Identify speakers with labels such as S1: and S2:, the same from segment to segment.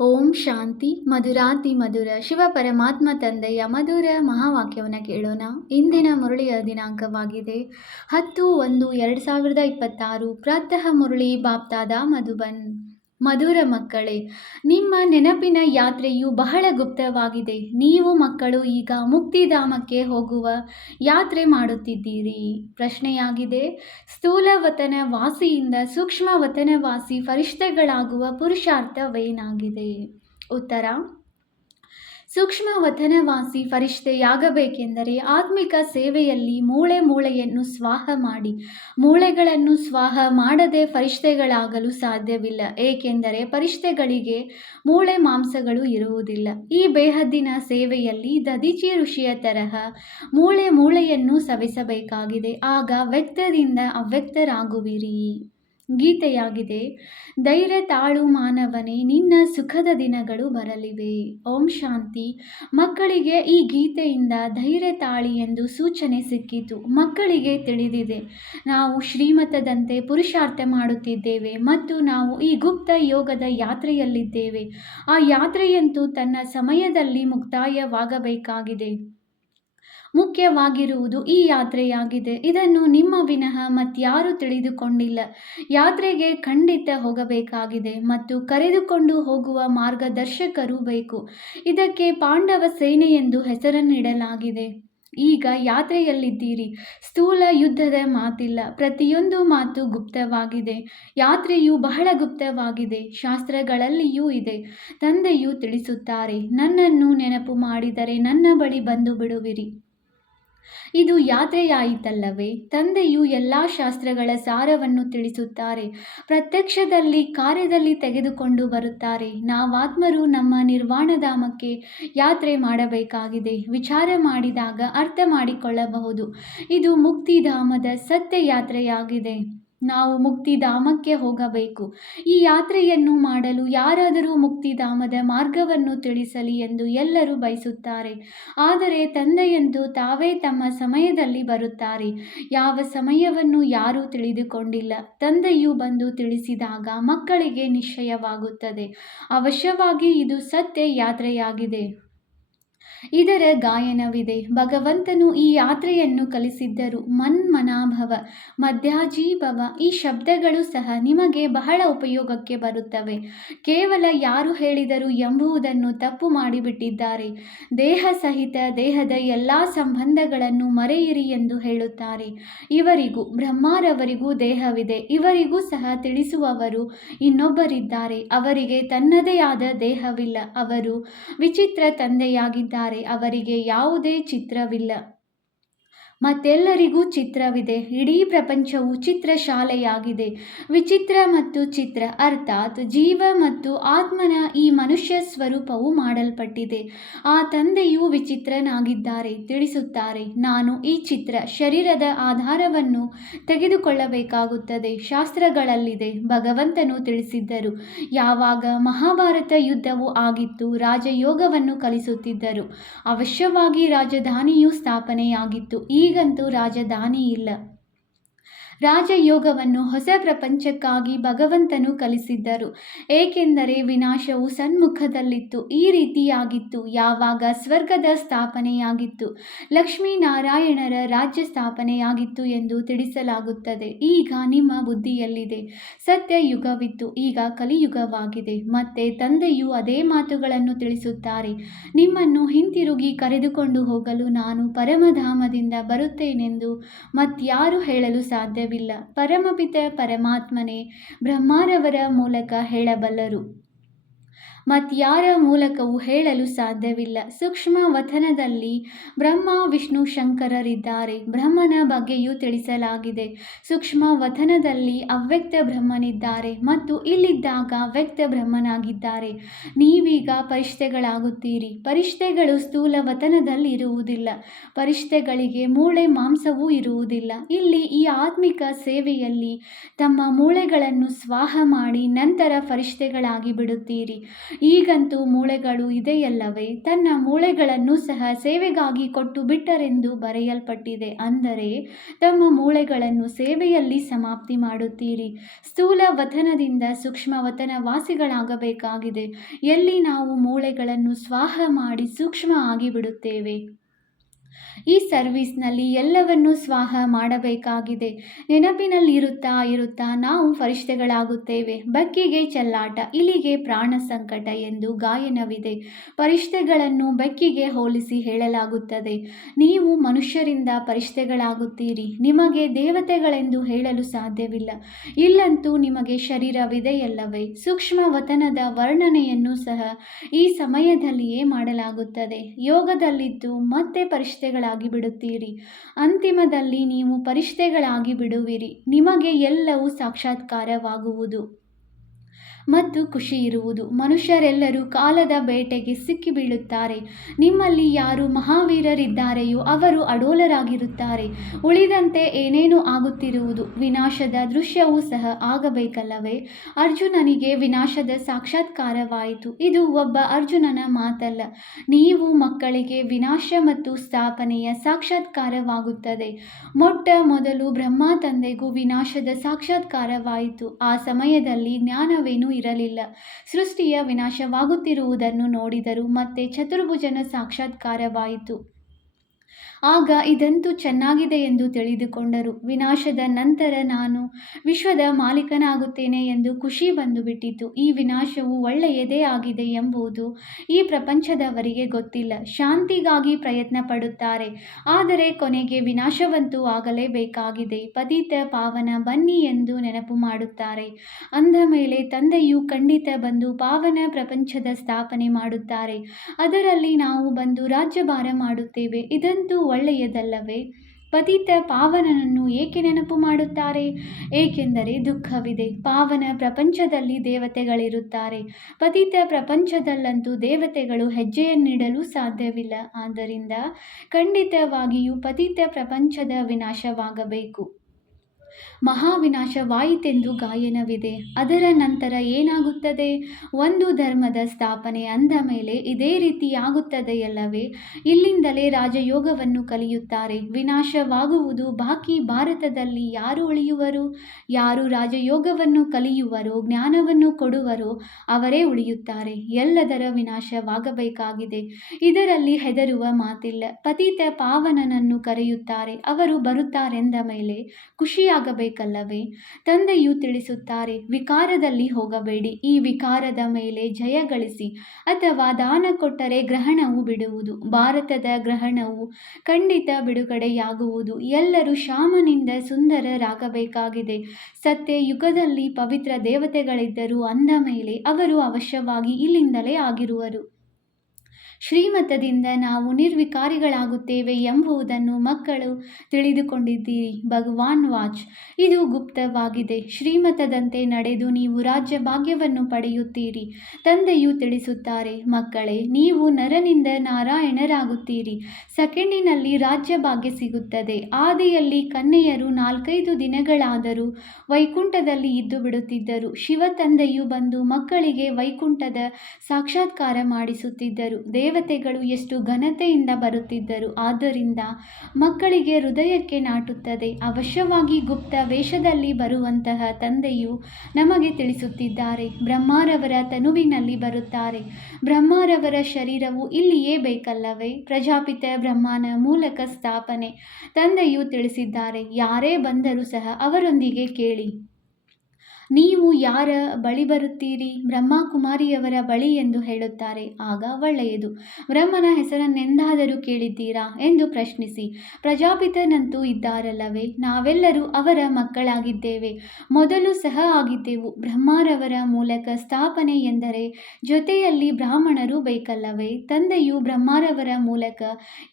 S1: ಓಂ ಶಾಂತಿ ಮಧುರಾತಿ ಮಧುರ ಶಿವ ಪರಮಾತ್ಮ ತಂದೆಯ ಮಧುರ ಮಹಾವಾಕ್ಯವನ್ನು ಕೇಳೋಣ. ಇಂದಿನ ಮುರಳಿಯ ದಿನಾಂಕವಾಗಿದೆ. ಹತ್ತು ಒಂದು ಎರಡು ಸಾವಿರದ ಇಪ್ಪತ್ತಾರು. ಪ್ರಾತಃ ಮುರಳಿ ಬಾಪ್ತಾದ ಮಧುಬನ್. ಮಧುರ ಮಕ್ಕಳೇ, ನಿಮ್ಮ ನೆನಪಿನ ಯಾತ್ರೆಯು ಬಹಳ ಗುಪ್ತವಾಗಿದೆ. ನೀವು ಮಕ್ಕಳು, ಈಗ ಮುಕ್ತಿಧಾಮಕ್ಕೆ ಹೋಗುವ ಯಾತ್ರೆ ಮಾಡುತ್ತಿದ್ದೀರಿ. ಪ್ರಶ್ನೆಯಾಗಿದೆ, ಸ್ಥೂಲ ವತನ ವಾಸಿಯಿಂದ ಸೂಕ್ಷ್ಮ ವತನವಾಸಿ ಫರಿಷ್ಠೆಗಳಾಗುವ ಪುರುಷಾರ್ಥವೇನಾಗಿದೆ? ಉತ್ತರ ಸೂಕ್ಷ್ಮ ವತನವಾಸಿ ಫರಿಷ್ಠೆಯಾಗಬೇಕೆಂದರೆ ಆತ್ಮಿಕ ಸೇವೆಯಲ್ಲಿ ಮೂಳೆ ಮೂಳೆಯನ್ನು ಸ್ವಾಹ ಮಾಡಿ, ಮೂಳೆಗಳನ್ನು ಸ್ವಾಹ ಮಾಡದೆ ಫರಿಷ್ಠೆಗಳಾಗಲು ಸಾಧ್ಯವಿಲ್ಲ, ಏಕೆಂದರೆ ಫರಿಷ್ಠೆಗಳಿಗೆ ಮೂಳೆ ಮಾಂಸಗಳು ಇರುವುದಿಲ್ಲ. ಈ ಬೇಹದ್ದಿನ ಸೇವೆಯಲ್ಲಿ ದದಿಚಿ ಋಷಿಯ ತರಹ ಮೂಳೆ ಮೂಳೆಯನ್ನು ಸವಿಸಬೇಕಾಗಿದೆ. ಆಗ ವ್ಯಕ್ತದಿಂದ ಅವ್ಯಕ್ತರಾಗುವಿರಿ. ಗೀತೆಯಾಗಿದೆ. ಧೈರ್ಯ ತಾಳು ಮಾನವನೇ, ನಿನ್ನ ಸುಖದ ದಿನಗಳು ಬರಲಿವೆ. ಓಂ ಶಾಂತಿ. ಮಕ್ಕಳಿಗೆ ಈ ಗೀತೆಯಿಂದ ಧೈರ್ಯ ತಾಳಿ ಎಂದು ಸೂಚನೆ ಸಿಕ್ಕಿತು. ಮಕ್ಕಳಿಗೆ ತಿಳಿದಿದೆ. ನಾವು ಶ್ರೀಮತದಂತೆ ಪುರುಷಾರ್ಥ ಮಾಡುತ್ತಿದ್ದೇವೆ ಮತ್ತು ನಾವು ಈ ಗುಪ್ತ ಯೋಗದ ಯಾತ್ರೆಯಲ್ಲಿದ್ದೇವೆ. ಆ ಯಾತ್ರೆಯಂತೂ ತನ್ನ ಸಮಯದಲ್ಲಿ ಮುಕ್ತಾಯವಾಗಬೇಕಾಗಿದೆ. ಮುಖ್ಯವಾಗಿರುವುದು ಈ ಯಾತ್ರೆಯಾಗಿದೆ. ಇದನ್ನು ನಿಮ್ಮ ವಿನಃ ಮತ್ಯಾರೂ ತಿಳಿದುಕೊಂಡಿಲ್ಲ. ಯಾತ್ರೆಗೆ ಖಂಡಿತ ಹೋಗಬೇಕಾಗಿದೆ ಮತ್ತು ಕರೆದುಕೊಂಡು ಹೋಗುವ ಮಾರ್ಗದರ್ಶಕರು ಬೇಕು. ಇದಕ್ಕೆ ಪಾಂಡವ ಸೇನೆ ಎಂದು ಹೆಸರನ್ನಿಡಲಾಗಿದೆ. ಈಗ ಯಾತ್ರೆಯಲ್ಲಿದ್ದೀರಿ. ಸ್ಥೂಲ ಯುದ್ಧದ ಮಾತಿಲ್ಲ. ಪ್ರತಿಯೊಂದು ಮಾತು ಗುಪ್ತವಾಗಿದೆ. ಯಾತ್ರೆಯು ಬಹಳ ಗುಪ್ತವಾಗಿದೆ. ಶಾಸ್ತ್ರಗಳಲ್ಲಿಯೂ ಇದೆ. ತಂದೆಯು ತಿಳಿಸುತ್ತಾರೆ, ನನ್ನನ್ನು ನೆನಪು ಮಾಡಿದರೆ ನನ್ನ ಬಳಿ ಬಂದು ಬಿಡುವಿರಿ. ಇದು ಯಾತ್ರೆಯಾಯಿತಲ್ಲವೇ? ತಂದೆಯು ಎಲ್ಲ ಶಾಸ್ತ್ರಗಳ ಸಾರವನ್ನು ತಿಳಿಸುತ್ತಾರೆ. ಪ್ರತ್ಯಕ್ಷದಲ್ಲಿ ಕಾರ್ಯದಲ್ಲಿ ತೆಗೆದುಕೊಂಡು ಬರುತ್ತಾರೆ. ನಾವಾತ್ಮರು ನಮ್ಮ ನಿರ್ವಾಣಧಾಮಕ್ಕೆ ಯಾತ್ರೆ ಮಾಡಬೇಕಾಗಿದೆ. ವಿಚಾರ ಮಾಡಿದಾಗ ಅರ್ಥ ಮಾಡಿಕೊಳ್ಳಬಹುದು. ಇದು ಮುಕ್ತಿಧಾಮದ ಸತ್ಯ ಯಾತ್ರೆಯಾಗಿದೆ ನಾವು ಮುಕ್ತಿಧಾಮಕ್ಕೆ ಹೋಗಬೇಕು. ಈ ಯಾತ್ರೆಯನ್ನು ಮಾಡಲು ಯಾರಾದರೂ ಮುಕ್ತಿಧಾಮದ ಮಾರ್ಗವನ್ನು ತಿಳಿಸಲಿ ಎಂದು ಎಲ್ಲರೂ ಬಯಸುತ್ತಾರೆ. ಆದರೆ ತಂದೆಯೆಂದು ತಾವೇ ತಮ್ಮ ಸಮಯದಲ್ಲಿ ಬರುತ್ತಾರೆ. ಯಾವ ಸಮಯವನ್ನು ಯಾರೂ ತಿಳಿದುಕೊಂಡಿಲ್ಲ. ತಂದೆಯು ಬಂದು ತಿಳಿಸಿದಾಗ ಮಕ್ಕಳಿಗೆ ನಿಶ್ಚಯವಾಗುತ್ತದೆ. ಅವಶ್ಯವಾಗಿ ಇದು ಸತ್ಯ ಯಾತ್ರೆಯಾಗಿದೆ. ಇದರ ಗಾಯನವಿದೆ. ಭಗವಂತನು ಈ ಯಾತ್ರೆಯನ್ನು ಕಲಿಸಿದ್ದರು. ಮನ್ಮನಾಭವ, ಮಧ್ಯಾಜೀಭವ ಈ ಶಬ್ದಗಳು ಸಹ ನಿಮಗೆ ಬಹಳ ಉಪಯೋಗಕ್ಕೆ ಬರುತ್ತವೆ. ಕೇವಲ ಯಾರು ಹೇಳಿದರು ಎಂಬುದನ್ನು ತಪ್ಪು ಮಾಡಿಬಿಟ್ಟಿದ್ದಾರೆ. ದೇಹ ಸಹಿತ ದೇಹದ ಎಲ್ಲ ಸಂಬಂಧಗಳನ್ನು ಮರೆಯಿರಿ ಎಂದು ಹೇಳುತ್ತಾರೆ. ಇವರಿಗೂ, ಬ್ರಹ್ಮಾರವರಿಗೂ ದೇಹವಿದೆ. ಇವರಿಗೂ ಸಹ ತಿಳಿಸುವವರು ಇನ್ನೊಬ್ಬರಿದ್ದಾರೆ. ಅವರಿಗೆ ತನ್ನದೇ ಆದ ದೇಹವಿಲ್ಲ. ಅವರು ವಿಚಿತ್ರ ತಂದೆಯಾಗಿದ್ದಾರೆ. ಅವರಿಗೆ ಯಾವುದೇ ಚಿತ್ರವಿಲ್ಲ. ಮತ್ತೆಲ್ಲರಿಗೂ ಚಿತ್ರವಿದೆ. ಇಡೀ ಪ್ರಪಂಚವು ಚಿತ್ರಶಾಲೆಯಾಗಿದೆ ವಿಚಿತ್ರ ಮತ್ತು ಚಿತ್ರ, ಅರ್ಥಾತ್ ಜೀವ ಮತ್ತು ಆತ್ಮನ ಈ ಮನುಷ್ಯ ಸ್ವರೂಪವು ಮಾಡಲ್ಪಟ್ಟಿದೆ. ಆ ತಂದೆಯು ವಿಚಿತ್ರನಾಗಿದ್ದಾರೆ, ತಿಳಿಸುತ್ತಾರೆ. ನಾನು ಈ ಚಿತ್ರ ಶರೀರದ ಆಧಾರವನ್ನು ತೆಗೆದುಕೊಳ್ಳಬೇಕಾಗುತ್ತದೆ. ಶಾಸ್ತ್ರಗಳಲ್ಲಿದೆ, ಭಗವಂತನು ತಿಳಿಸಿದ್ದರು. ಯಾವಾಗ ಮಹಾಭಾರತ ಯುದ್ಧವು ಆಗಿತ್ತು, ರಾಜಯೋಗವನ್ನು ಕಲಿಸುತ್ತಿದ್ದರು. ಅವಶ್ಯವಾಗಿ ರಾಜಧಾನಿಯು ಸ್ಥಾಪನೆಯಾಗಿತ್ತು. ಈಗಂತೂ ರಾಜಧಾನಿ ಇಲ್ಲ ರಾಜಯೋಗವನ್ನು ಹೊಸ ಪ್ರಪಂಚಕ್ಕಾಗಿ ಭಗವಂತನು ಕಲಿಸಿದ್ದರು. ಏಕೆಂದರೆ ವಿನಾಶವು ಸನ್ಮುಖದಲ್ಲಿತ್ತು, ಈ ರೀತಿಯಾಗಿತ್ತು, ಯಾವಾಗ ಸ್ವರ್ಗದ ಸ್ಥಾಪನೆಯಾಗಿತ್ತು, ಲಕ್ಷ್ಮೀನಾರಾಯಣರ ರಾಜ್ಯ ಸ್ಥಾಪನೆಯಾಗಿತ್ತು ಎಂದು ತಿಳಿಸಲಾಗುತ್ತದೆ. ಈಗ ನಿಮ್ಮ ಬುದ್ಧಿಯಲ್ಲಿದೆ. ಸತ್ಯ ಯುಗವಿತ್ತು ಈಗ ಕಲಿಯುಗವಾಗಿದೆ. ಮತ್ತೆ ತಂದೆಯು ಅದೇ ಮಾತುಗಳನ್ನು ತಿಳಿಸುತ್ತಾರೆ. ನಿಮ್ಮನ್ನು ಹಿಂತಿರುಗಿ ಕರೆದುಕೊಂಡು ಹೋಗಲು ನಾನು ಪರಮಧಾಮದಿಂದ ಬರುತ್ತೇನೆಂದು ಮತ್ಯಾರು ಹೇಳಲು ಸಾಧ್ಯ ಪರಮಪಿತ ಪರಮಾತ್ಮನೇ ಬ್ರಹ್ಮಾರವರ ಮೂಲಕ ಹೇಳಬಲ್ಲರು. ಮತ್ಯಾರ ಮೂಲಕವೂ ಹೇಳಲು ಸಾಧ್ಯವಿಲ್ಲ. ಸೂಕ್ಷ್ಮ ವತನದಲ್ಲಿ ಬ್ರಹ್ಮ, ವಿಷ್ಣು, ಶಂಕರರಿದ್ದಾರೆ. ಬ್ರಹ್ಮನ ಬಗ್ಗೆಯೂ ತಿಳಿಸಲಾಗಿದೆ. ಸೂಕ್ಷ್ಮ ವತನದಲ್ಲಿ ಅವ್ಯಕ್ತ ಬ್ರಹ್ಮನಿದ್ದಾರೆ ಮತ್ತು ಇಲ್ಲಿದ್ದಾಗ ವ್ಯಕ್ತ ಬ್ರಹ್ಮನಾಗಿದ್ದಾರೆ. ನೀವೀಗ ಪರಿಷ್ಠೆಗಳಾಗುತ್ತೀರಿ. ಪರಿಷ್ಠೆಗಳು ಸ್ಥೂಲ ವತನದಲ್ಲಿ ಇರುವುದಿಲ್ಲ ಪರಿಷ್ಠೆಗಳಿಗೆ ಮೂಳೆ ಮಾಂಸವೂ ಇರುವುದಿಲ್ಲ. ಇಲ್ಲಿ ಈ ಆತ್ಮಿಕ ಸೇವೆಯಲ್ಲಿ ತಮ್ಮ ಮೂಳೆಗಳನ್ನು ಸ್ವಾಹ ಮಾಡಿ ನಂತರ ಪರಿಷ್ಠೆಗಳಾಗಿ ಬಿಡುತ್ತೀರಿ ಈಗಂತೂ ಮೂಳೆಗಳು ಇದೆಯಲ್ಲವೇ? ತನ್ನ ಮೂಳೆಗಳನ್ನು ಸಹ ಸೇವೆಗಾಗಿ ಕೊಟ್ಟು ಬಿಟ್ಟರೆಂದು ಬರೆಯಲ್ಪಟ್ಟಿದೆ. ಅಂದರೆ, ತಮ್ಮ ಮೂಳೆಗಳನ್ನು ಸೇವೆಯಲ್ಲಿ ಸಮಾಪ್ತಿ ಮಾಡುತ್ತೀರಿ. ಸ್ಥೂಲ ವತನದಿಂದ ಸೂಕ್ಷ್ಮ ವತನ ವಾಸಿಗಳಾಗಬೇಕಾಗಿದೆ ಎಲ್ಲಿ ನಾವು ಮೂಳೆಗಳನ್ನು ಸ್ವಾಹ ಮಾಡಿ ಸೂಕ್ಷ್ಮ ಆಗಿಬಿಡುತ್ತೇವೆ? ಈ ಸರ್ವಿಸ್ನಲ್ಲಿ ಎಲ್ಲವನ್ನೂ ಸ್ವಾಹ ಮಾಡಬೇಕಾಗಿದೆ. ನೆನಪಿನಲ್ಲಿರುತ್ತಾ ಇರುತ್ತಾ ನಾವು ಪರಿಷ್ಠೆಗಳಾಗುತ್ತೇವೆ ಬೆಕ್ಕಿಗೆ ಚೆಲ್ಲಾಟ, ಇಲಿಗೆ ಪ್ರಾಣ ಸಂಕಟ ಎಂದು ಗಾಯನವಿದೆ. ಪರಿಷ್ಠೆಗಳನ್ನು ಬೆಕ್ಕಿಗೆ ಹೋಲಿಸಿ ಹೇಳಲಾಗುತ್ತದೆ. ನೀವು ಮನುಷ್ಯರಿಂದ ಪರಿಷ್ಠೆಗಳಾಗುತ್ತೀರಿ ನಿಮಗೆ ದೇವತೆಗಳೆಂದು ಹೇಳಲು ಸಾಧ್ಯವಿಲ್ಲ. ಇಲ್ಲಂತೂ ನಿಮಗೆ ಶರೀರವಿದೆಯಲ್ಲವೇ. ಸೂಕ್ಷ್ಮ ವತನದ ವರ್ಣನೆಯನ್ನು ಸಹ ಈ ಸಮಯದಲ್ಲಿಯೇ ಮಾಡಲಾಗುತ್ತದೆ. ಯೋಗದಲ್ಲಿದ್ದು ಮತ್ತೆ ಪರಿಷ್ಠೆಗಳಾಗಿ ಬಿಡುತ್ತೀರಿ ಅಂತಿಮದಲ್ಲಿ ನೀವು ಪರಿಷ್ಠೆಗಳಾಗಿ ಬಿಡುವಿರಿ ನಿಮಗೆ ಎಲ್ಲವೂ ಸಾಕ್ಷಾತ್ಕಾರವಾಗುವುದು. ಮತ್ತು ಖುಷಿ ಇರುವುದು. ಮನುಷ್ಯರೆಲ್ಲರೂ ಕಾಲದ ಬೇಟೆಗೆ ಸಿಕ್ಕಿಬೀಳುತ್ತಾರೆ ನಿಮ್ಮಲ್ಲಿ ಯಾರು ಮಹಾವೀರರಿದ್ದಾರೆಯೋ ಅವರು ಅಡೋಲರಾಗಿರುತ್ತಾರೆ. ಉಳಿದಂತೆ ಏನೇನು ಆಗುತ್ತಿರುವುದು. ವಿನಾಶದ ದೃಶ್ಯವೂ ಸಹ ಆಗಬೇಕಲ್ಲವೇ? ಅರ್ಜುನನಿಗೆ ವಿನಾಶದ ಸಾಕ್ಷಾತ್ಕಾರವಾಯಿತು. ಇದು ಒಬ್ಬ ಅರ್ಜುನನ ಮಾತಲ್ಲ. ನೀವು ಮಕ್ಕಳಿಗೆ ವಿನಾಶ ಮತ್ತು ಸ್ಥಾಪನೆಯ ಸಾಕ್ಷಾತ್ಕಾರವಾಗುತ್ತದೆ. ಮೊಟ್ಟ ಮೊದಲು ಬ್ರಹ್ಮ ತಂದೆಗೂ ವಿನಾಶದ ಸಾಕ್ಷಾತ್ಕಾರವಾಯಿತು. ಆ ಸಮಯದಲ್ಲಿ ಜ್ಞಾನವೇನೂ ಇರಲಿಲ್ಲ. ಸೃಷ್ಟಿಯ ವಿನಾಶವಾಗುತ್ತಿರುವುದನ್ನು ನೋಡಿದರು ಮತ್ತೆ ಚತುರ್ಭುಜನ ಸಾಕ್ಷಾತ್ಕಾರವಾಯಿತು. ಆಗ ಇದಂತೂ ಚೆನ್ನಾಗಿದೆ ಎಂದು ತಿಳಿದುಕೊಂಡರು. ವಿನಾಶದ ನಂತರ ನಾನು ವಿಶ್ವದ ಮಾಲೀಕನಾಗುತ್ತೇನೆ ಎಂದು ಖುಷಿ ಬಂದುಬಿಟ್ಟಿತು. ಈ ವಿನಾಶವು ಒಳ್ಳೆಯದೇ ಆಗಿದೆ ಎಂಬುದು ಈ ಪ್ರಪಂಚದವರಿಗೆ ಗೊತ್ತಿಲ್ಲ. ಶಾಂತಿಗಾಗಿ ಪ್ರಯತ್ನ ಪಡುತ್ತಾರೆ ಆದರೆ ಕೊನೆಗೆ ವಿನಾಶವಂತೂ ಆಗಲೇಬೇಕಾಗಿದೆ. ಪತಿತ ಪಾವನ ಬನ್ನಿ ಎಂದು ನೆನಪು ಮಾಡುತ್ತಾರೆ. ಅಂದ ಮೇಲೆ ತಂದೆಯು ಖಂಡಿತ ಬಂದು ಪಾವನ ಪ್ರಪಂಚದ ಸ್ಥಾಪನೆ ಮಾಡುತ್ತಾರೆ. ಅದರಲ್ಲಿ ನಾವು ಬಂದು ರಾಜ್ಯಭಾರ ಮಾಡುತ್ತೇವೆ. ಇದಂತೂ ಒಳ್ಳೆಯದಲ್ಲವೇ? ಪತಿತ ಪಾವನನನ್ನು ಏಕೆ ನೆನಪು ಮಾಡುತ್ತಾರೆ? ಏಕೆಂದರೆ ದುಃಖವಿದೆ. ಪಾವನ ಪ್ರಪಂಚದಲ್ಲಿ ದೇವತೆಗಳಿರುತ್ತಾರೆ. ಪತಿತ ಪ್ರಪಂಚದಲ್ಲಂತೂ ದೇವತೆಗಳು ಹೆಜ್ಜೆಯನ್ನಿಡಲು ಸಾಧ್ಯವಿಲ್ಲ. ಆದ್ದರಿಂದ ಖಂಡಿತವಾಗಿಯೂ ಪತಿತ ಪ್ರಪಂಚದ ವಿನಾಶವಾಗಬೇಕು. ಮಹಾವಿನಾಶವಾಯಿತೆಂದು ಗಾಯನವಿದೆ. ಅದರ ನಂತರ ಏನಾಗುತ್ತದೆ? ಒಂದು ಧರ್ಮದ ಸ್ಥಾಪನೆ ಅಂದ ಮೇಲೆ ಇದೇ ರೀತಿಯಾಗುತ್ತದೆಯಲ್ಲವೇ ಇಲ್ಲಿಂದಲೇ ರಾಜಯೋಗವನ್ನು ಕಲಿಯುತ್ತಾರೆ. ವಿನಾಶವಾಗುವುದು ಬಾಕಿ ಭಾರತದಲ್ಲಿ ಯಾರು ಉಳಿಯುವರು? ಯಾರು ರಾಜಯೋಗವನ್ನು ಕಲಿಯುವರೋ, ಜ್ಞಾನವನ್ನು ಕೊಡುವರೋ, ಅವರೇ ಉಳಿಯುತ್ತಾರೆ. ಎಲ್ಲದರ ವಿನಾಶವಾಗಬೇಕಾಗಿದೆ. ಇದರಲ್ಲಿ ಹೆದರುವ ಮಾತಿಲ್ಲ. ಪತಿತ ಪಾವನನನ್ನು ಕರೆಯುತ್ತಾರೆ. ಅವರು ಬರುತ್ತಾರೆಂದ ಮೇಲೆ ಖುಷಿಯಾಗಬೇಕಲ್ಲವೇ ತಂದೆಯು ತಿಳಿಸುತ್ತಾರೆ, ವಿಕಾರದಲ್ಲಿ ಹೋಗಬೇಡಿ, ಈ ವಿಕಾರದ ಮೇಲೆ ಜಯ ಗಳಿಸಿ ಅಥವಾ ದಾನ ಕೊಟ್ಟರೆ ಗ್ರಹಣವು ಬಿಡುವುದು, ಭಾರತದ ಗ್ರಹಣವು ಖಂಡಿತ ಬಿಡುಗಡೆಯಾಗುವುದು. ಎಲ್ಲರೂ ಶ್ಯಾಮನಿಂದ ಸುಂದರರಾಗಬೇಕಾಗಿದೆ. ಸತ್ಯ ಯುಗದಲ್ಲಿ ಪವಿತ್ರ ದೇವತೆಗಳಿದ್ದರೂ ಅಂದ ಮೇಲೆ ಅವರು ಅವಶ್ಯವಾಗಿ ಇಲ್ಲಿಂದಲೇ ಆಗಿರುವರು. ಶ್ರೀಮತದಿಂದ ನಾವು ನಿರ್ವಿಕಾರಿಗಳಾಗುತ್ತೇವೆ ಎಂಬುದನ್ನು ಮಕ್ಕಳು ತಿಳಿದುಕೊಂಡಿದ್ದೀರಿ. ಭಗವಾನ್ ವಾಚ್. ಇದು ಗುಪ್ತವಾಗಿದೆ. ಶ್ರೀಮತದಂತೆ ನಡೆದು ನೀವು ರಾಜ್ಯ ಭಾಗ್ಯವನ್ನು ಪಡೆಯುತ್ತೀರಿ. ತಂದೆಯು ತಿಳಿಸುತ್ತಾರೆ, ಮಕ್ಕಳೇ, ನೀವು ನರನಿಂದ ನಾರಾಯಣರಾಗುತ್ತೀರಿ. ಸೆಕೆಂಡಿನಲ್ಲಿ ರಾಜ್ಯ ಭಾಗ್ಯ ಸಿಗುತ್ತದೆ. ಆದಿಯಲ್ಲಿ ಕನ್ನೆಯರು ನಾಲ್ಕೈದು ದಿನಗಳಾದರೂ ವೈಕುಂಠದಲ್ಲಿ ಇದ್ದು ಬಿಡುತ್ತಿದ್ದರು. ಶಿವ ತಂದೆಯು ಬಂದು ಮಕ್ಕಳಿಗೆ ವೈಕುಂಠದ ಸಾಕ್ಷಾತ್ಕಾರ ಮಾಡಿಸುತ್ತಿದ್ದರು. ದೇವತೆಗಳು ಎಷ್ಟು ಘನತೆಯಿಂದ ಬರುತ್ತಿದ್ದರು, ಆದ್ದರಿಂದ ಮಕ್ಕಳಿಗೆ ಹೃದಯಕ್ಕೆ ನಾಟುತ್ತದೆ. ಅವಶ್ಯವಾಗಿ ಗುಪ್ತ ವೇಷದಲ್ಲಿ ಬರುವಂತಹ ತಂದೆಯು ನಮಗೆ ತಿಳಿಸುತ್ತಿದ್ದಾರೆ. ಬ್ರಹ್ಮಾರವರ ತನುವಿನಲ್ಲಿ ಬರುತ್ತಾರೆ. ಬ್ರಹ್ಮಾರವರ ಶರೀರವು ಇಲ್ಲಿಯೇ ಬೇಕಲ್ಲವೇ? ಪ್ರಜಾಪಿತ ಬ್ರಹ್ಮನ ಮೂಲಕ ಸ್ಥಾಪನೆ. ತಂದೆಯು ತಿಳಿಸಿದ್ದಾರೆ. ಯಾರೇ ಬಂದರೂ ಸಹ ಅವರೊಂದಿಗೆ ಕೇಳಿ. ನೀವು ಯಾರ ಬಳಿ ಬರುತ್ತೀರಿ? ಬ್ರಹ್ಮಕುಮಾರಿಯವರ ಬಳಿ ಎಂದು ಹೇಳುತ್ತಾರೆ. ಆಗ ಒಳ್ಳೆಯದು. ಬ್ರಹ್ಮನ ಹೆಸರನ್ನೆಂದಾದರೂ ಕೇಳಿದ್ದೀರಾ ಎಂದು ಪ್ರಶ್ನಿಸಿ. ಪ್ರಜಾಪಿತನಂತೂ ಇದ್ದಾರಲ್ಲವೇ? ನಾವೆಲ್ಲರೂ ಅವರ ಮಕ್ಕಳಾಗಿದ್ದೇವೆ. ಮೊದಲು ಸಹ ಆಗಿದ್ದೆವು. ಬ್ರಹ್ಮರವರ ಮೂಲಕ ಸ್ಥಾಪನೆ ಎಂದರೆ ಜೊತೆಯಲ್ಲಿ ಬ್ರಾಹ್ಮಣರು ಬೇಕಲ್ಲವೇ? ತಂದೆಯು ಬ್ರಹ್ಮರವರ ಮೂಲಕ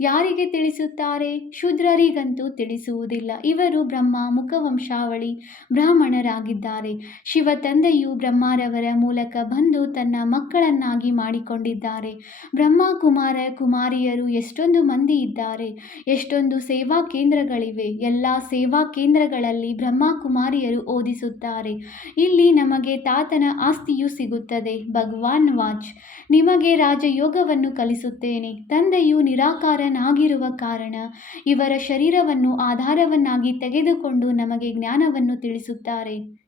S1: ಯಾರಿಗೆ ತಿಳಿಸುತ್ತಾರೆ? ಶೂದ್ರರಿಗಂತೂ ತಿಳಿಸುವುದಿಲ್ಲ. ಇವರು ಬ್ರಹ್ಮ ಮುಖವಂಶಾವಳಿ ಬ್ರಾಹ್ಮಣರಾಗಿದ್ದಾರೆ. ಶಿವ ತಂದೆಯು ಬ್ರಹ್ಮರವರ ಮೂಲಕ ಬಂದು ತನ್ನ ಮಕ್ಕಳನ್ನಾಗಿ ಮಾಡಿಕೊಂಡಿದ್ದಾರೆ. ಬ್ರಹ್ಮ ಕುಮಾರ ಕುಮಾರಿಯರು ಎಷ್ಟೊಂದು ಮಂದಿ ಇದ್ದಾರೆ. ಎಷ್ಟೊಂದು ಸೇವಾ ಕೇಂದ್ರಗಳಿವೆ. ಎಲ್ಲ ಸೇವಾ ಕೇಂದ್ರಗಳಲ್ಲಿ ಬ್ರಹ್ಮ ಕುಮಾರಿಯರು ಓದಿಸುತ್ತಾರೆ. ಇಲ್ಲಿ ನಮಗೆ ತಾತನ ಆಸ್ತಿಯು ಸಿಗುತ್ತದೆ. ಭಗವಾನ್ ವಾಚ್. ನಿಮಗೆ ರಾಜಯೋಗವನ್ನು ಕಲಿಸುತ್ತೇನೆ. ತಂದೆಯು ನಿರಾಕಾರನಾಗಿರುವ ಕಾರಣ ಇವರ ಶರೀರವನ್ನು ಆಧಾರವನ್ನಾಗಿ ತೆಗೆದುಕೊಂಡು ನಮಗೆ ಜ್ಞಾನವನ್ನು ತಿಳಿಸುತ್ತಾರೆ.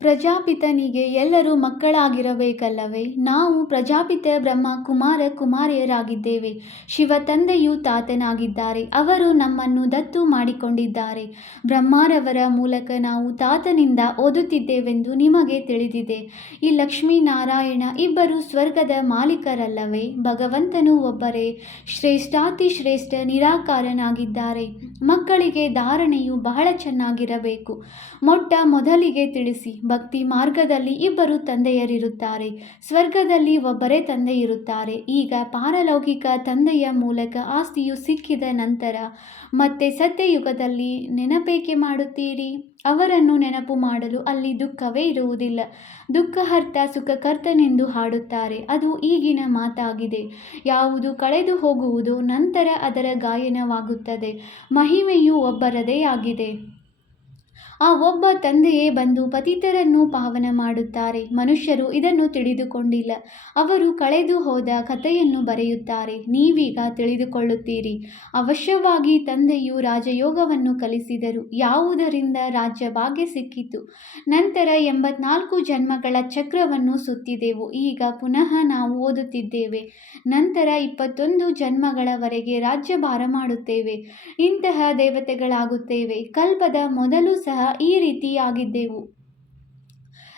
S1: ಪ್ರಜಾಪಿತನಿಗೆ ಎಲ್ಲರೂ ಮಕ್ಕಳಾಗಿರಬೇಕಲ್ಲವೇ? ನಾವು ಪ್ರಜಾಪಿತ ಬ್ರಹ್ಮ ಕುಮಾರ ಕುಮಾರಿಯರಾಗಿದ್ದೇವೆ. ಶಿವ ತಂದೆಯು ತಾತನಾಗಿದ್ದಾರೆ. ಅವರು ನಮ್ಮನ್ನು ದತ್ತು ಮಾಡಿಕೊಂಡಿದ್ದಾರೆ. ಬ್ರಹ್ಮಾರವರ ಮೂಲಕ ನಾವು ತಾತನಿಂದ ಓದುತ್ತಿದ್ದೇವೆಂದು ನಿಮಗೆ ತಿಳಿದಿದೆ. ಈ ಲಕ್ಷ್ಮೀನಾರಾಯಣ ಇಬ್ಬರು ಸ್ವರ್ಗದ ಮಾಲೀಕರಲ್ಲವೇ? ಭಗವಂತನು ಒಬ್ಬರೇ ಶ್ರೇಷ್ಠಾತಿ ಶ್ರೇಷ್ಠ ನಿರಾಕಾರನಾಗಿದ್ದಾರೆ. ಮಕ್ಕಳಿಗೆ ಧಾರಣೆಯು ಬಹಳ ಚೆನ್ನಾಗಿರಬೇಕು. ಮೊಟ್ಟ ಮೊದಲಿಗೆ ತಿಳಿಸಿ. ಭಕ್ತಿ ಮಾರ್ಗದಲ್ಲಿ ಇಬ್ಬರು ತಂದೆಯರಿರುತ್ತಾರೆ. ಸ್ವರ್ಗದಲ್ಲಿ ಒಬ್ಬರೇ ತಂದೆ ಇರುತ್ತಾರೆ ಈಗ ಪಾರಲೌಕಿಕ ತಂದೆಯ ಮೂಲಕ ಆಸ್ತಿಯು ಸಿಕ್ಕಿದ ನಂತರ ಮತ್ತೆ ಸತ್ಯಯುಗದಲ್ಲಿ ನೆನಪೇಕೆ ಮಾಡುತ್ತೀರಿ? ಅವರನ್ನು ನೆನಪು ಮಾಡಲು ಅಲ್ಲಿ ದುಃಖವೇ ಇರುವುದಿಲ್ಲ. ದುಃಖಹರ್ತ ಸುಖಕರ್ತನೆಂದು ಹಾಡುತ್ತಾರೆ. ಅದು ಈಗಿನ ಮಾತಾಗಿದೆ. ಯಾವುದು ಕಳೆದು ಹೋಗುವುದು ನಂತರ ಅದರ ಗಾಯನವಾಗುತ್ತದೆ. ಮಹಿಮೆಯು ಒಬ್ಬರದೇ ಆಗಿದೆ. ಆ ಒಬ್ಬ ತಂದೆಯೇ ಬಂದು ಪತಿತರನ್ನು ಪಾವನ ಮಾಡುತ್ತಾರೆ. ಮನುಷ್ಯರು ಇದನ್ನು ತಿಳಿದುಕೊಂಡಿಲ್ಲ. ಅವರು ಕಳೆದು ಹೋದ ಕಥೆಯನ್ನು ಬರೆಯುತ್ತಾರೆ. ನೀವೀಗ ತಿಳಿದುಕೊಳ್ಳುತ್ತೀರಿ. ಅವಶ್ಯವಾಗಿ ತಂದೆಯು ರಾಜಯೋಗವನ್ನು ಕಲಿಸಿದರು. ಯಾವುದರಿಂದ ರಾಜ್ಯ ಭಾಗ್ಯ ಸಿಕ್ಕಿತು? ನಂತರ ಎಂಬತ್ನಾಲ್ಕು ಜನ್ಮಗಳ ಚಕ್ರವನ್ನು ಸುತ್ತಿದೆವು. ಈಗ ಪುನಃ ನಾವು ಓದುತ್ತಿದ್ದೇವೆ. ನಂತರ ಇಪ್ಪತ್ತೊಂದು ಜನ್ಮಗಳವರೆಗೆ ರಾಜ್ಯಭಾರ ಮಾಡುತ್ತೇವೆ. ಇಂತಹ ದೇವತೆಗಳಾಗುತ್ತೇವೆ. ಕಲ್ಪದ ಮೊದಲು ಸಹ ಈ ರೀತಿಯಾಗಿದ್ದೆವು.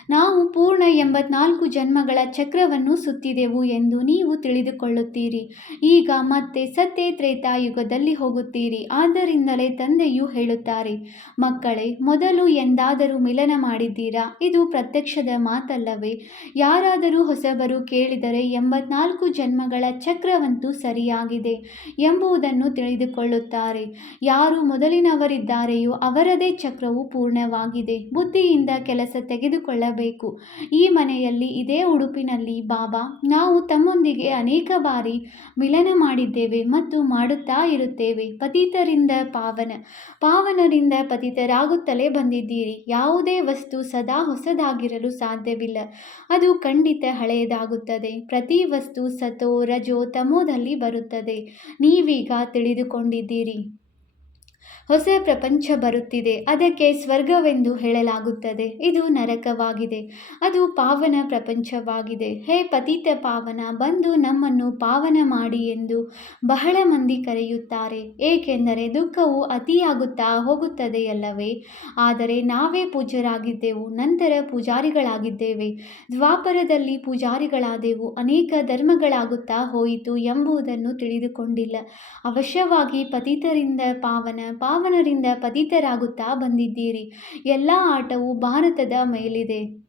S1: ನಾವು ಪೂರ್ಣ ಎಂಬತ್ನಾಲ್ಕು ಜನ್ಮಗಳ ಚಕ್ರವನ್ನು ಸುತ್ತಿದೆವು ಎಂದು ನೀವು ತಿಳಿದುಕೊಳ್ಳುತ್ತೀರಿ. ಈಗ ಮತ್ತೆ ಸತ್ಯ ತ್ರೇತಾಯುಗದಲ್ಲಿ ಹೋಗುತ್ತೀರಿ, ಆದ್ದರಿಂದಲೇ ತಂದೆಯು ಹೇಳುತ್ತಾರೆ, ಮಕ್ಕಳೇ, ಮೊದಲು ಎಂದಾದರೂ ಮಿಲನ ಮಾಡಿದ್ದೀರಾ? ಇದು ಪ್ರತ್ಯಕ್ಷದ ಮಾತಲ್ಲವೇ? ಯಾರಾದರೂ ಹೊಸಬರು ಕೇಳಿದರೆ ಎಂಬತ್ನಾಲ್ಕು ಜನ್ಮಗಳ ಚಕ್ರವಂತೂ ಸರಿಯಾಗಿದೆ ಎಂಬುದನ್ನು ತಿಳಿದುಕೊಳ್ಳುತ್ತಾರೆ. ಯಾರು ಮೊದಲಿನವರಿದ್ದಾರೆಯೋ ಅವರದೇ ಚಕ್ರವು ಪೂರ್ಣವಾಗಿದೆ, ಬುದ್ಧಿಯಿಂದ ಕೆಲಸ ತೆಗೆದುಕೊಳ್ಳ ಬೇಕು ಈ ಮನೆಯಲ್ಲಿ ಇದೇ ಉಡುಪಿನಲ್ಲಿ ಬಾಬಾ, ನಾವು ತಮ್ಮೊಂದಿಗೆ ಅನೇಕ ಬಾರಿ ಮಿಲನ ಮಾಡಿದ್ದೇವೆ ಮತ್ತು ಮಾಡುತ್ತಾ ಇರುತ್ತೇವೆ. ಪತಿತರಿಂದ ಪಾವನ, ಪಾವನರಿಂದ ಪತಿತರಾಗುತ್ತಲೇ ಬಂದಿದ್ದೀರಿ. ಯಾವುದೇ ವಸ್ತು ಸದಾ ಹೊಸದಾಗಿರಲು ಸಾಧ್ಯವಿಲ್ಲ. ಅದು ಖಂಡಿತ ಹಳೆಯದಾಗುತ್ತದೆ. ಪ್ರತಿ ವಸ್ತು ಸತೋ ರಜೋ ತಮೋದಲ್ಲಿ ಬರುತ್ತದೆ. ನೀವೀಗ ತಿಳಿದುಕೊಂಡಿದ್ದೀರಿ. ಹೊಸ ಪ್ರಪಂಚ ಬರುತ್ತಿದೆ. ಅದಕ್ಕೆ ಸ್ವರ್ಗವೆಂದು ಹೇಳಲಾಗುತ್ತದೆ. ಇದು ನರಕವಾಗಿದೆ. ಅದು ಪಾವನ ಪ್ರಪಂಚವಾಗಿದೆ. ಹೇ ಪತಿತ ಪಾವನ, ಬಂದು ನಮ್ಮನ್ನು ಪಾವನ ಮಾಡಿ ಎಂದು ಬಹಳ ಮಂದಿ ಕರೆಯುತ್ತಾರೆ. ಏಕೆಂದರೆ ದುಃಖವು ಅತಿಯಾಗುತ್ತಾ ಹೋಗುತ್ತದೆಯಲ್ಲವೇ? ಆದರೆ ನಾವೇ ಪೂಜ್ಯರಾಗಿದ್ದೆವು, ನಂತರ ಪೂಜಾರಿಗಳಾಗಿದ್ದೇವೆ. ದ್ವಾಪರದಲ್ಲಿ ಪೂಜಾರಿಗಳಾದೆವು, ಅನೇಕ ಧರ್ಮಗಳಾಗುತ್ತಾ ಹೋಯಿತು ಎಂಬುದನ್ನು ತಿಳಿದುಕೊಂಡಿಲ್ಲ. ಅವಶ್ಯವಾಗಿ ಪತಿತರಿಂದ ಪಾವನ ಪಾವನರಿಂದ ಪತಿತರಾಗುತ್ತಾ ಬಂದಿದ್ದೀರಿ. ಎಲ್ಲ ಆಟವು ಭಾರತದ ಮೇಲಿದೆ.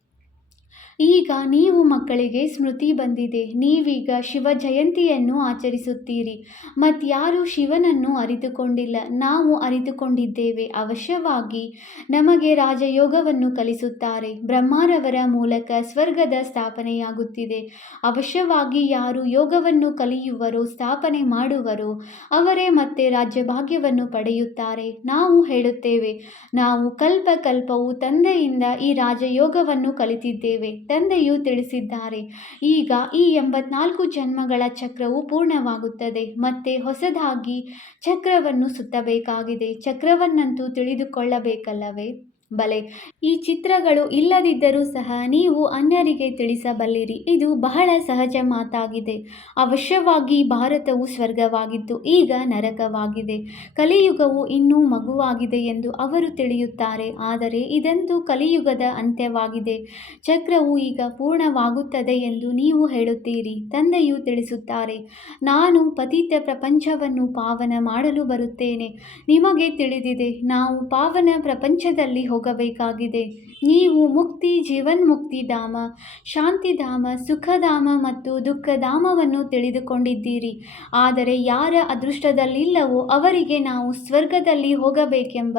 S1: ಈಗ ನೀವು ಮಕ್ಕಳಿಗೆ ಸ್ಮೃತಿ ಬಂದಿದೆ, ನೀವೀಗ ಶಿವ ಜಯಂತಿಯನ್ನು ಆಚರಿಸುತ್ತೀರಿ. ಮತ್ತಾರೂ ಶಿವನನ್ನು ಅರಿತುಕೊಂಡಿಲ್ಲ, ನಾವು ಅರಿತುಕೊಂಡಿದ್ದೇವೆ. ಅವಶ್ಯವಾಗಿ ನಮಗೆ ರಾಜಯೋಗವನ್ನು ಕಲಿಸುತ್ತಾರೆ. ಬ್ರಹ್ಮರವರ ಮೂಲಕ ಸ್ವರ್ಗದ ಸ್ಥಾಪನೆಯಾಗುತ್ತಿದೆ. ಅವಶ್ಯವಾಗಿ ಯಾರು ಯೋಗವನ್ನು ಕಲಿಯುವರೋ, ಸ್ಥಾಪನೆ ಮಾಡುವರೋ, ಅವರೇ ಮತ್ತೆ ರಾಜ್ಯಭಾಗ್ಯವನ್ನು ಪಡೆಯುತ್ತಾರೆ. ನಾವು ಹೇಳುತ್ತೇವೆ, ನಾವು ಕಲ್ಪ ಕಲ್ಪವು ತಂದೆಯಿಂದ ಈ ರಾಜಯೋಗವನ್ನು ಕಲಿತಿದ್ದೇವೆ. ತಂದೆಯು ತಿಳಿಸಿದ್ದಾರೆ ಈಗ ಈ ಎಂಬತ್ನಾಲ್ಕು ಜನ್ಮಗಳ ಚಕ್ರವು ಪೂರ್ಣವಾಗುತ್ತದೆ ಮತ್ತೆ ಹೊಸದಾಗಿ ಚಕ್ರವನ್ನು ಸುತ್ತಬೇಕಾಗಿದೆ. ಚಕ್ರವನ್ನಂತೂ ತಿಳಿದುಕೊಳ್ಳಬೇಕಲ್ಲವೇ? ಬಲೆ. ಈ ಚಿತ್ರಗಳು ಇಲ್ಲದಿದ್ದರೂ ಸಹ ನೀವು ಅನ್ಯರಿಗೆ ತಿಳಿಸಬಲ್ಲಿರಿ. ಇದು ಬಹಳ ಸಹಜ ಮಾತಾಗಿದೆ. ಅವಶ್ಯವಾಗಿ ಭಾರತವು ಸ್ವರ್ಗವಾಗಿದ್ದು ಈಗ ನರಕವಾಗಿದೆ. ಕಲಿಯುಗವು ಇನ್ನೂ ಮಗುವಾಗಿದೆ ಎಂದು ಅವರು ತಿಳಿಯುತ್ತಾರೆ. ಆದರೆ ಇದಂತೂ ಕಲಿಯುಗದ ಅಂತ್ಯವಾಗಿದೆ. ಚಕ್ರವು ಈಗ ಪೂರ್ಣವಾಗುತ್ತದೆ ಎಂದು ನೀವು ಹೇಳುತ್ತೀರಿ. ತಂದೆಯು ತಿಳಿಸುತ್ತಾರೆ, ನಾನು ಪತಿತ ಪ್ರಪಂಚವನ್ನು ಪಾವನ ಮಾಡಲು ಬರುತ್ತೇನೆ. ನಿಮಗೆ ತಿಳಿದಿದೆ, ನಾವು ಪಾವನ ಪ್ರಪಂಚದಲ್ಲಿ ಹೋಗಬೇಕಾಗಿದೆ. ನೀವು ಮುಕ್ತಿ, ಜೀವನ್ಮುಕ್ತಿ ಧಾಮ, ಶಾಂತಿಧಾಮ, ಸುಖಧಾಮ ಮತ್ತು ದುಃಖಧಾಮವನ್ನು ತಿಳಿದುಕೊಂಡಿದ್ದೀರಿ. ಆದರೆ ಯಾರ ಅದೃಷ್ಟದಲ್ಲಿಲ್ಲವೋ ಅವರಿಗೆ ನಾವು ಸ್ವರ್ಗದಲ್ಲಿ ಹೋಗಬೇಕೆಂಬ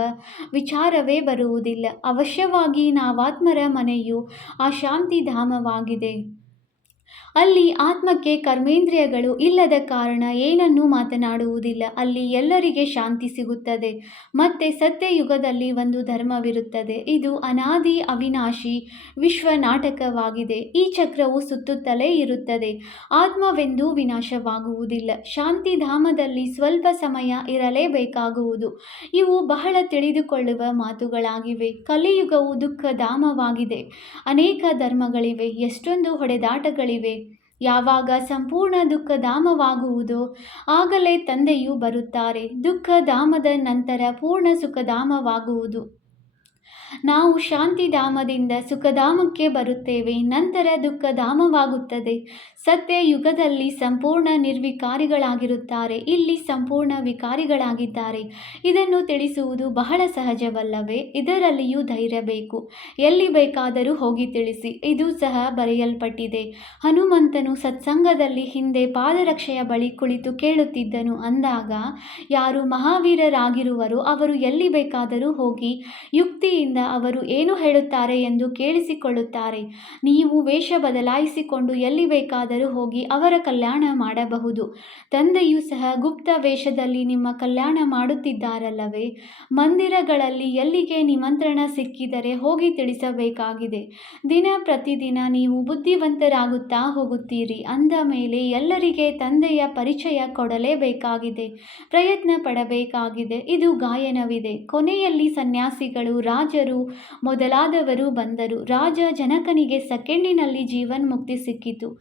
S1: ವಿಚಾರವೇ ಬರುವುದಿಲ್ಲ. ಅವಶ್ಯವಾಗಿ ನಾವಾತ್ಮರ ಮನೆಯು ಆ ಶಾಂತಿಧಾಮವಾಗಿದೆ. ಅಲ್ಲಿ ಆತ್ಮಕ್ಕೆ ಕರ್ಮೇಂದ್ರಿಯಗಳು ಇಲ್ಲದ ಕಾರಣ ಏನನ್ನೂ ಮಾತನಾಡುವುದಿಲ್ಲ. ಅಲ್ಲಿ ಎಲ್ಲರಿಗೆ ಶಾಂತಿ ಸಿಗುತ್ತದೆ. ಮತ್ತೆ ಸತ್ಯಯುಗದಲ್ಲಿ ಒಂದು ಧರ್ಮವಿರುತ್ತದೆ. ಇದು ಅನಾದಿ ಅವಿನಾಶಿ ವಿಶ್ವ ನಾಟಕವಾಗಿದೆ ಈ ಚಕ್ರವು ಸುತ್ತುತ್ತಲೇ ಇರುತ್ತದೆ. ಆತ್ಮವೆಂದೂ ವಿನಾಶವಾಗುವುದಿಲ್ಲ. ಶಾಂತಿಧಾಮದಲ್ಲಿ ಸ್ವಲ್ಪ ಸಮಯ ಇರಲೇಬೇಕಾಗುವುದು. ಇವು ಬಹಳ ತಿಳಿದುಕೊಳ್ಳುವ ಮಾತುಗಳಾಗಿವೆ. ಕಲಿಯುಗವು ದುಃಖಧಾಮವಾಗಿದೆ. ಅನೇಕ ಧರ್ಮಗಳಿವೆ. ಎಷ್ಟೊಂದು ಹೊಡೆದಾಟಗಳಿವೆ. ಯಾವಾಗ ಸಂಪೂರ್ಣ ದುಃಖಧಾಮವಾಗುವುದೋ ಆಗಲೇ ತಂದೆಯು ಬರುತ್ತಾರೆ. ದುಃಖಧಾಮದ ನಂತರ ಪೂರ್ಣ ಸುಖಧಾಮವಾಗುವುದು. ನಾವು ಶಾಂತಿಧಾಮದಿಂದ ಸುಖಧಾಮಕ್ಕೆ ಬರುತ್ತೇವೆ. ನಂತರ ದುಃಖಧಾಮವಾಗುತ್ತದೆ ಸತ್ಯ ಯುಗದಲ್ಲಿ ಸಂಪೂರ್ಣ ನಿರ್ವಿಕಾರಿಗಳಾಗಿರುತ್ತಾರೆ. ಇಲ್ಲಿ ಸಂಪೂರ್ಣ ವಿಕಾರಿಗಳಾಗಿದ್ದಾರೆ. ಇದನ್ನು ತಿಳಿಸುವುದು ಬಹಳ ಸಹಜವಲ್ಲವೇ? ಇದರಲ್ಲಿಯೂ ಧೈರ್ಯ ಬೇಕು. ಎಲ್ಲಿ ಬೇಕಾದರೂ ಹೋಗಿ ತಿಳಿಸಿ. ಇದು ಸಹ ಬರೆಯಲ್ಪಟ್ಟಿದೆ. ಹನುಮಂತನು ಸತ್ಸಂಗದಲ್ಲಿ ಹಿಂದೆ ಪಾದರಕ್ಷೆಯ ಬಳಿ ಕುಳಿತು ಕೇಳುತ್ತಿದ್ದನು. ಅಂದಾಗ, ಯಾರು ಮಹಾವೀರರಾಗಿರುವರು ಅವರು ಎಲ್ಲಿ ಬೇಕಾದರೂ ಹೋಗಿ ಯುಕ್ತಿಯಿಂದ ಅವರು ಏನು ಹೇಳುತ್ತಾರೆ ಎಂದು ಕೇಳಿಸಿಕೊಳ್ಳುತ್ತಾರೆ. ನೀವು ವೇಷ ಬದಲಾಯಿಸಿಕೊಂಡು ಎಲ್ಲಿ ಬೇಕಾದರೂ ಹೋಗಿ ಅವರ ಕಲ್ಯಾಣ ಮಾಡಬಹುದು. ತಂದೆಯೂ ಸಹ ಗುಪ್ತ ವೇಷದಲ್ಲಿ ನಿಮ್ಮ ಕಲ್ಯಾಣ ಮಾಡುತ್ತಿದ್ದಾರಲ್ಲವೇ? ಮಂದಿರಗಳಲ್ಲಿ ಎಲ್ಲಿಗೆ ನಿಮಂತ್ರಣ ಸಿಕ್ಕಿದರೆ ಹೋಗಿ ತಿಳಿಸಬೇಕಾಗಿದೆ. ದಿನ ಪ್ರತಿದಿನ ನೀವು ಬುದ್ಧಿವಂತರಾಗುತ್ತಾ ಹೋಗುತ್ತೀರಿ. ಅಂದ ಮೇಲೆ ಎಲ್ಲರಿಗೆ ತಂದೆಯ ಪರಿಚಯ ಕೊಡಲೇಬೇಕಾಗಿದೆ. ಪ್ರಯತ್ನ ಪಡಬೇಕಾಗಿದೆ. ಇದು ಗಾಯನವಿದೆ. ಕೊನೆಯಲ್ಲಿ ಸನ್ಯಾಸಿಗಳು, ರಾಜರು ಮೊದಲಾದವರು ಬಂದರು. ರಾಜ ಜನಕನಿಗೆ ಸೆಕೆಂಡಿನಲ್ಲಿ ಜೀವನ್ಮುಕ್ತಿ ಸಿಕ್ಕಿತು.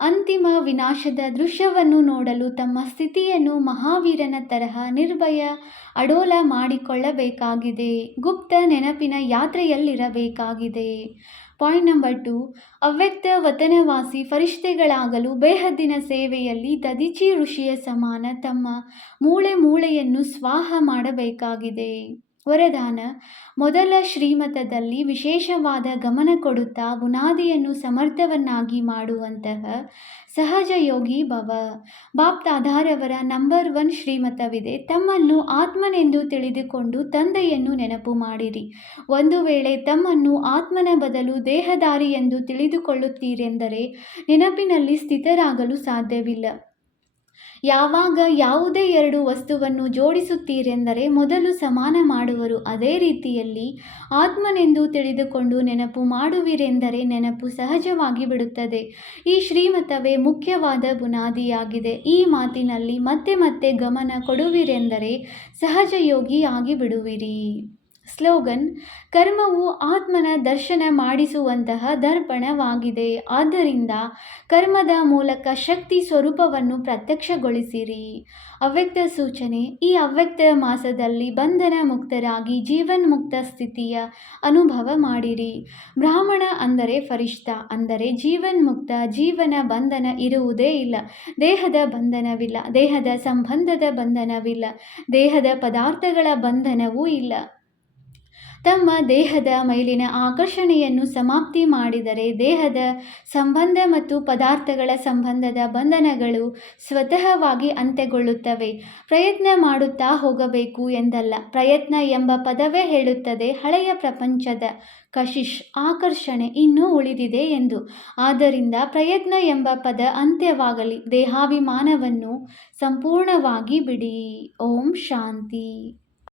S1: ಅಂತಿಮ ವಿನಾಶದ ದೃಶ್ಯವನ್ನು ನೋಡಲು ತಮ್ಮ ಸ್ಥಿತಿಯನ್ನು ಮಹಾವೀರನ ತರಹ ನಿರ್ಭಯ ಅಡೋಲ ಮಾಡಿಕೊಳ್ಳಬೇಕಾಗಿದೆ. ಗುಪ್ತ ನೆನಪಿನ ಯಾತ್ರೆಯಲ್ಲಿರಬೇಕಾಗಿದೆ. Point number two. ಅವ್ಯಕ್ತ ವತನವಾಸಿ ಫರಿಷ್ಠೆಗಳಾಗಲು ಬೇಹದ್ದಿನ ಸೇವೆಯಲ್ಲಿ ದದಿಚಿ ಋಷಿಯ ಸಮಾನ ತಮ್ಮ ಮೂಳೆ ಮೂಳೆಯನ್ನು ಸ್ವಾಹ ಮಾಡಬೇಕಾಗಿದೆ. ವರದಾನ. ಮೊದಲ ಶ್ರೀಮತದಲ್ಲಿ ವಿಶೇಷವಾದ ಗಮನ ಕೊಡುತ್ತಾ ಬುನಾದಿಯನ್ನು ಸಮರ್ಥವನ್ನಾಗಿ ಮಾಡುವಂತಹ ಸಹಜ ಯೋಗಿ ಭವ. ಬಾಪ್ತಾದಾರವರ ನಂಬರ್ ಒನ್ ಶ್ರೀಮತವಿದೆ. ತಮ್ಮನ್ನು ಆತ್ಮನೆಂದು ತಿಳಿದುಕೊಂಡು ತಂದೆಯನ್ನು ನೆನಪು ಮಾಡಿರಿ. ಒಂದು ವೇಳೆ ತಮ್ಮನ್ನು ಆತ್ಮನ ಬದಲು ದೇಹದಾರಿ ಎಂದು ತಿಳಿದುಕೊಳ್ಳುತ್ತೀರೆಂದರೆ ನೆನಪಿನಲ್ಲಿ ಸ್ಥಿತರಾಗಲು ಸಾಧ್ಯವಿಲ್ಲ. ಯಾವಾಗ ಯಾವುದೇ ಎರಡು ವಸ್ತುವನ್ನು ಜೋಡಿಸುತ್ತೀರೆಂದರೆ ಮೊದಲು ಸಮಾನ ಮಾಡುವರು. ಅದೇ ರೀತಿಯಲ್ಲಿ ಆತ್ಮನೆಂದು ತಿಳಿದುಕೊಂಡು ನೆನಪು ಮಾಡುವಿರೆಂದರೆ ನೆನಪು ಸಹಜವಾಗಿ ಬಿಡುತ್ತದೆ ಈ ಶ್ರೀಮತವೇ ಮುಖ್ಯವಾದ ಬುನಾದಿಯಾಗಿದೆ. ಈ ಮಾತಿನಲ್ಲಿ ಮತ್ತೆ ಮತ್ತೆ ಗಮನ ಕೊಡುವಿರೆಂದರೆ ಸಹಜ ಯೋಗಿ ಆಗಿ ಬಿಡುವಿರಿ ಸ್ಲೋಗನ್, ಕರ್ಮವು ಆತ್ಮನ ದರ್ಶನ ಮಾಡಿಸುವಂತಹ ದರ್ಪಣವಾಗಿದೆ. ಆದ್ದರಿಂದ ಕರ್ಮದ ಮೂಲಕ ಶಕ್ತಿ ಸ್ವರೂಪವನ್ನು ಪ್ರತ್ಯಕ್ಷಗೊಳಿಸಿರಿ. ಅವ್ಯಕ್ತ ಸೂಚನೆ, ಈ ಅವ್ಯಕ್ತ ಮಾಸದಲ್ಲಿ ಬಂಧನ ಮುಕ್ತರಾಗಿ ಜೀವನ್ಮುಕ್ತ ಸ್ಥಿತಿಯ ಅನುಭವ ಮಾಡಿರಿ. ಬ್ರಾಹ್ಮಣ ಅಂದರೆ ಫರಿಷ್ಠ, ಅಂದರೆ ಜೀವನ್ಮುಕ್ತ, ಜೀವನ ಬಂಧನ ಇರುವುದೇ ಇಲ್ಲ. ದೇಹದ ಬಂಧನವಿಲ್ಲ, ದೇಹದ ಸಂಬಂಧದ ಬಂಧನವಿಲ್ಲ, ದೇಹದ ಪದಾರ್ಥಗಳ ಬಂಧನವೂ ಇಲ್ಲ. ತಮ್ಮ ದೇಹದ ಮೇಲಿನ ಆಕರ್ಷಣೆಯನ್ನು ಸಮಾಪ್ತಿ ಮಾಡಿದರೆ ದೇಹದ ಸಂಬಂಧ ಮತ್ತು ಪದಾರ್ಥಗಳ ಸಂಬಂಧದ ಬಂಧನಗಳು ಸ್ವತಃವಾಗಿ ಅಂತ್ಯಗೊಳ್ಳುತ್ತವೆ. ಪ್ರಯತ್ನ ಮಾಡುತ್ತಾ ಹೋಗಬೇಕು ಎಂದಲ್ಲ, ಪ್ರಯತ್ನ ಎಂಬ ಪದವೇ ಹೇಳುತ್ತದೆ, ಹಳೆಯ ಪ್ರಪಂಚದ ಕಶಿಶ್ ಆಕರ್ಷಣೆ ಇನ್ನೂ ಉಳಿದಿದೆ ಎಂದು. ಆದ್ದರಿಂದ ಪ್ರಯತ್ನ ಎಂಬ ಪದ ಅಂತ್ಯವಾಗಲಿ, ದೇಹಾಭಿಮಾನವನ್ನು ಸಂಪೂರ್ಣವಾಗಿ ಬಿಡಿ. ಓಂ ಶಾಂತಿ.